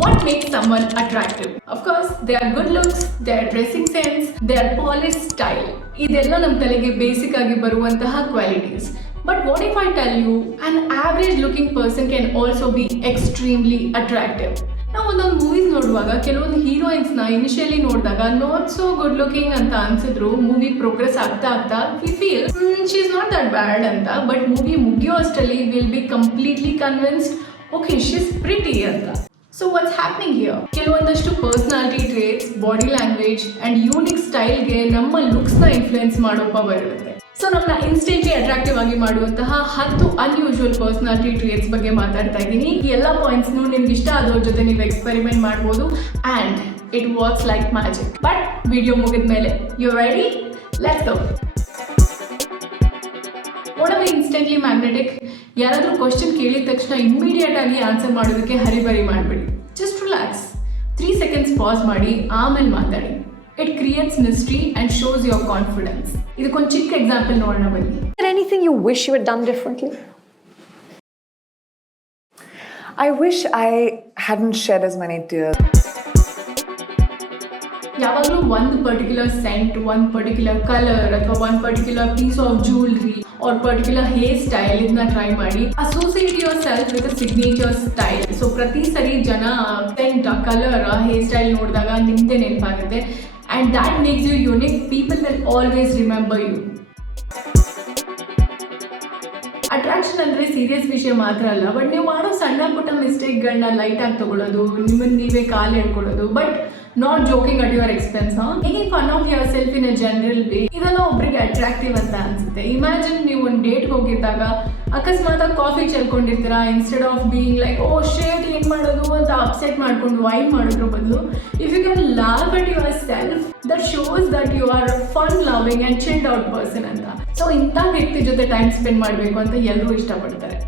What makes someone attractive? Of course, their good looks, their dressing sense, their polished style. ಇದೆಲ್ಲ ನಮ್ಮ ತಲೆಗೆ basic ಆಗಿ ಬರುವಂತಹ qualities. But what if I tell you an average looking person can also be extremely attractive? ನಾವು ಒಂದೊಂದು movies ನೋಡುವಾಗ ಕೆಲವೊಂದು ಹೀರೋಯಿನ್ಸ್ನ ಇನಿಷಿಯಲಿ ನೋಡಿದಾಗ ನಾಟ್ ಸೋ ಗುಡ್ ಲುಕಿಂಗ್ ಅಂತ ಅನ್ಸಿದ್ರು ಮೂವಿ ಪ್ರೋಗ್ರೆಸ್ ಆಗ್ತಾ we feel she is not that bad ಅಂತ. ಬಟ್ ಮೂವಿ ಮುಗಿಯೋ ಅಷ್ಟರಲ್ಲಿ will be completely convinced okay she is pretty ಅಂತ. So what's happening here? ಕೆಲವೊಂದಷ್ಟು personality traits, body language and unique ಸ್ಟೈಲ್ಗೆ ನಮ್ಮ ಲುಕ್ಸ್ನ ಇನ್ಫ್ಲುಯೆನ್ಸ್ ಮಾಡೋ ಪವರ್ ಇರುತ್ತೆ. ಸೊ ನಮ್ಮನ್ನ ಇನ್ಸ್ಟೆಂಟ್ಲಿ ಅಟ್ರಾಕ್ಟಿವ್ ಆಗಿ ಮಾಡುವಂತಹ 10 ಅನ್ಯೂಶುವಲ್ ಪರ್ಸನಾಲಿಟಿ ಟ್ರೇಟ್ಸ್ ಬಗ್ಗೆ ಮಾತಾಡ್ತಾ ಇದ್ದೀನಿ. ಈ ಎಲ್ಲ ಪಾಯಿಂಟ್ಸ್ನು ನಿಮ್ಗೆ ಇಷ್ಟ ಆದವ್ರ ಜೊತೆ ನೀವು ಎಕ್ಸ್ಪೆರಿಮೆಂಟ್ ಮಾಡ್ಬೋದು and it works like magic. But video ಮುಗಿದ ಮೇಲೆ ಯು ರೆಡಿ? Let's go. ಒಡವೆ ಇನ್ಸ್ಟೆಂಟ್ಲಿ ಮ್ಯಾಗ್ನೆಟಿಕ್. ಯಾರಾದರೂ ಕ್ವಶನ್ ಕೇಳಿದ ತಕ್ಷಣ ಇಮ್ಮಿಡಿಯೇಟ್ ಆಗಿ ಆನ್ಸರ್ ಮಾಡೋದಕ್ಕೆ ಹರಿಬರಿ ಮಾಡಬೇಡಿ. ಜಸ್ಟ್ ರಿಲ್ಯಾಕ್ಸ್, 3 ಸೆಕೆಂಡ್ಸ್ ಪಾಸ್ ಮಾಡಿ ಆಮೇಲೆ ಮಾತಾಡಿ. It creates mystery and shows your confidence. ಇದಕ್ಕೊಂದು ಚಿಕ್ಕ ಎಕ್ಸಾಂಪಲ್ ನೋಡೋಣ ಬನ್ನಿ. Is there anything you wish you had done differently? I wish I hadn't shed as many tears. ಯಾವಾಗಲೂ ಒಂದು ಪರ್ಟಿಕ್ಯುಲರ್ ಸೆಂಟ್, ಒಂದು ಪರ್ಟಿಕ್ಯುಲರ್ ಕಲರ್ ಅಥವಾ ಒಂದು particular piece of jewellery or particular hair style ಇದನ್ನ ಟ್ರೈ ಮಾಡಿ. Associate your self with signature style. So ಪ್ರತಿ ಸರಿ ಜನ ಸೆಂಟ್, ಕಲರ್, ಹೇರ್ ಸ್ಟೈಲ್ ನೋಡಿದಾಗ ನಿಮ್ಮದೇ ನೆನಪಾಗುತ್ತೆ. And that makes you unique. People will always remember you. Attraction ಅಂದರೆ serious ವಿಷಯ ಮಾತ್ರ ಅಲ್ಲ, ಬಟ್ ನೀವು ಮಾಡೋ ಸಣ್ಣ ಪುಟ್ಟ ಮಿಸ್ಟೇಕ್ಗಳನ್ನ ಲೈಟಾಗಿ ತಗೊಳ್ಳೋದು, ನಿಮ್ಮನ್ನು ನೀವೇ ಕಾಲು ಹೇಳ್ಕೊಳ್ಳೋದು, but not joking at your expense. Making fun of yourself in a general way, ಇದೆಲ್ಲ ಒಬ್ಬರಿಗೆ ಅಟ್ರಾಕ್ಟಿವ್ ಅಂತ ಅನ್ಸುತ್ತೆ. ಇಮ್ಯಾಜಿನ್ ನೀವು ಒಂದು ಡೇಟ್ಗೆ ಹೋಗಿದ್ದಾಗ ಅಕಸ್ಮಾತಾಗಿ ಕಾಫಿ ಚೆಲ್ಕೊಂಡಿರ್ತೀರಾ, instead of being like oh shit ಏನು ಮಾಡೋದು ಅಂತ ಅಪ್ಸೆಟ್ ಮಾಡ್ಕೊಂಡು ವೈನ್ ಮಾಡೋದ್ರ ಬದಲು if you can laugh at yourself, that shows that you are fun loving and chilled out person ಅಂತ. ಸೊ ಇಂಥ ವ್ಯಕ್ತಿ ಜೊತೆ ಟೈಮ್ ಸ್ಪೆಂಡ್ ಮಾಡಬೇಕು ಅಂತ ಎಲ್ಲರೂ ಇಷ್ಟಪಡ್ತಾರೆ.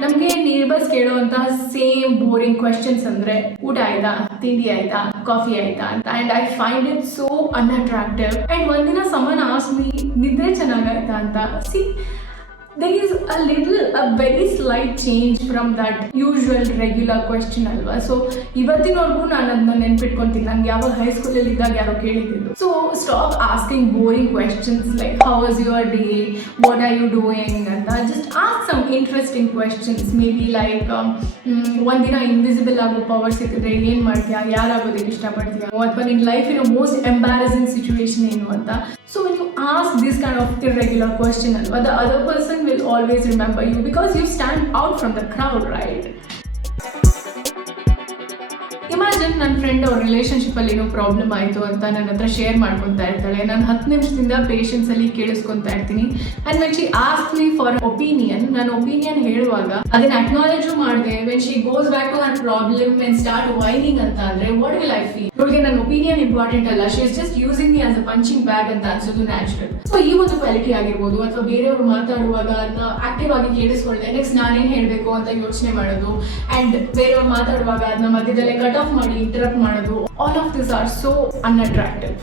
ನಮಗೆ ನೀರ್ಬಸ್ ಕೇಳುವಂತಹ ಸೇಮ್ ಬೋರಿಂಗ್ ಕ್ವೆಶನ್ಸ್ ಅಂದರೆ ಊಟ ಆಯ್ತಾ, ತಿಂಡಿ ಆಯ್ತಾ, ಕಾಫಿ ಆಯ್ತಾ ಅಂತ. And I find it so unattractive. And ಒಂದಿನ ಸಮನ್ ಆಸ್ಕ್ ಮೀ ನಿದ್ರೆ ಚೆನ್ನಾಗಾಯ್ತಾ ಅಂತ. See there is a very slight change from that usual regular question ಅಲ್ವಾ. ಸೊ ಇವತ್ತಿನವರೆಗೂ ನಾನು ಅದನ್ನ ನೆನ್ಪಿಟ್ಕೊತೀನಿ. ನಂಗೆ ಯಾವಾಗ ಹೈಸ್ಕೂಲಲ್ಲಿ ಇದ್ದಾಗ ಯಾರೋ ಕೇಳಿದ್ದು. So stop asking boring questions like how was your day, what are you doing ಅಂತ. Just ask some interesting questions. Maybe like ಒಂದಿನ ಇನ್ವಿಸಿಬಲ್ ಆಗೋ ಪವರ್ ಸಿಕ್ಕಿದ್ರೆ ಏನು ಮಾಡ್ತೀಯಾ, ಯಾರಾಗೋದಕ್ಕೆ ಇಷ್ಟಪಡ್ತೀಯಾ, ಅಥವಾ ನಿನ್ನ ಲೈಫಿನ ಮೋಸ್ಟ್ ಎಂಬ್ಯಾರಸಿಂಗ್ ಸಿಚುವೇಶನ್ ಏನು ಅಂತ. So when you ask this kind of irregular question, the other person will always remember you because you stand out from the crowd, right? Imagine ನನ್ನ ಫ್ರೆಂಡ್ ಅವ್ರ ರಿಲೇಷನ್ಶಿಪ್ಪಲ್ಲಿ ಏನೋ ಪ್ರಾಬ್ಲಮ್ ಆಯಿತು ಅಂತ ನನ್ನ ಹತ್ರ ಶೇರ್ ಮಾಡ್ಕೊತಾ ಇರ್ತಾಳೆ. ನಾನು 10 ನಿಮಿಷದಿಂದ ಪೇಷನ್ಸಲ್ಲಿ ಕೇಳಿಸ್ಕೊತಾ ಇರ್ತೀನಿ. And when she ask me for opinion, ನಾನು ಒಪಿನಿಯನ್ ಹೇಳುವಾಗ ಅದನ್ನ ಅಕ್ನಾಲೇಜು ಮಾಡಿದೆ. When she goes back to her problem and start whining ಅಂತ ಅಂದರೆ ವಾಟ್ ವಿಲ್ ಐ ಫೀಲ್? ಇವಳಿಗೆ ನನ್ನ ಒಪಿನಿಯನ್ ಇಂಪಾರ್ಟೆಂಟ್ ಅಲ್ಲ, she is just using me as a punching bag ಅಂತ ಅನ್ಸೋದು ನ್ಯಾಚುರಲ್. ಸೊ ಈ ಒಂದು ಕ್ವಾಲಿಟಿ ಆಗಿರ್ಬೋದು. ಅಥವಾ ಬೇರೆಯವರು ಮಾತಾಡುವಾಗ ಅದನ್ನ ಆಕ್ಟಿವ್ ಆಗಿ ಕೇಳಿಸ್ಕೊಳ್ದೆ ನೆಕ್ಸ್ಟ್ ನಾನೇನು ಹೇಳಬೇಕು ಅಂತ ಯೋಚನೆ ಮಾಡೋದು. ಆ್ಯಂಡ್ ಬೇರೆಯವ್ರು ಮಾತಾಡುವಾಗ ಅದನ್ನ ಮಧ್ಯದಲ್ಲೇ ಕಟ್ ಆಫ್ ಮಾಡಿ ಇಂಟರಪ್ಟ್ ಮಾಡೋದು. All of this are so unattractive.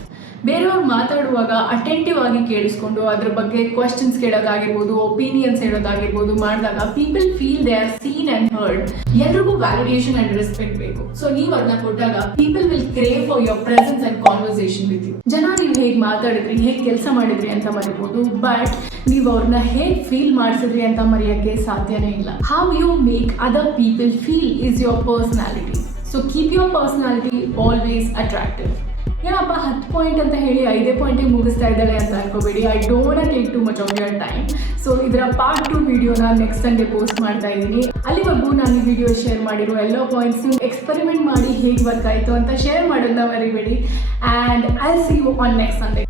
ಬೇರೆಯವ್ರು ಮಾತಾಡುವಾಗ ಅಟೆಂಟಿವ್ ಆಗಿ ಕೇಳಿಸ್ಕೊಂಡು ಅದ್ರ ಬಗ್ಗೆ ಕ್ವೆಶನ್ಸ್ ಕೇಳೋದಾಗಿರ್ಬೋದು, ಒಪಿನಿಯನ್ಸ್ ಹೇಳೋದಾಗಿರ್ಬೋದು ಮಾಡಿದಾಗ people feel they are seen and heard. ಎಲ್ರಿಗೂ ವ್ಯಾಲಿಡೇಷನ್ ಆ್ಯಂಡ್ ರೆಸ್ಪೆಕ್ಟ್ ಬೇಕು. ಸೊ ನೀವು ಅದನ್ನ ಕೊಟ್ಟಾಗ people will crave for your presence and conversation with you. ಜನ ನೀವು ಹೇಗೆ ಮಾತಾಡಿದ್ರಿ, ಹೇಗೆ ಕೆಲಸ ಮಾಡಿದ್ರಿ ಅಂತ ಮರಿಬೋದು, ಬಟ್ ನೀವು ಅವ್ರನ್ನ ಹೇಗೆ ಫೀಲ್ ಮಾಡಿಸಿದ್ರಿ ಅಂತ ಮರೆಯೋಕ್ಕೆ ಸಾಧ್ಯನೇ ಇಲ್ಲ. How you make other people feel is your personality. So keep your personality always attractive. ಏನಪ್ಪ 10 ಪಾಯಿಂಟ್ ಅಂತ ಹೇಳಿ 5 ಪಾಯಿಂಟಿಗೆ ಮುಗಿಸ್ತಾ ಇದ್ದಾಳೆ ಅಂತ ಅನ್ಕೋಬೇಡಿ. I don't take too much of your time. So ಇದರ ಪಾರ್ಟ್ 2 ವಿಡಿಯೋನ ನೆಕ್ಸ್ಟ್ ಸಂಡೇ ಪೋಸ್ಟ್ ಮಾಡ್ತಾ ಇದ್ದೀನಿ. ಅಲ್ಲಿವರೆಗೂ ನಾನು ಈ ವಿಡಿಯೋ ಶೇರ್ ಮಾಡಿರೋ ಎಲ್ಲ ಪಾಯಿಂಟ್ಸ್ನು ಎಕ್ಸ್ಪೆರಿಮೆಂಟ್ ಮಾಡಿ ಹೇಗೆ ವರ್ಕ್ ಆಯಿತು ಅಂತ ಶೇರ್ ಮಾಡೋದನ್ನ ಮರಿಬೇಡಿ. And I see you on next Sunday.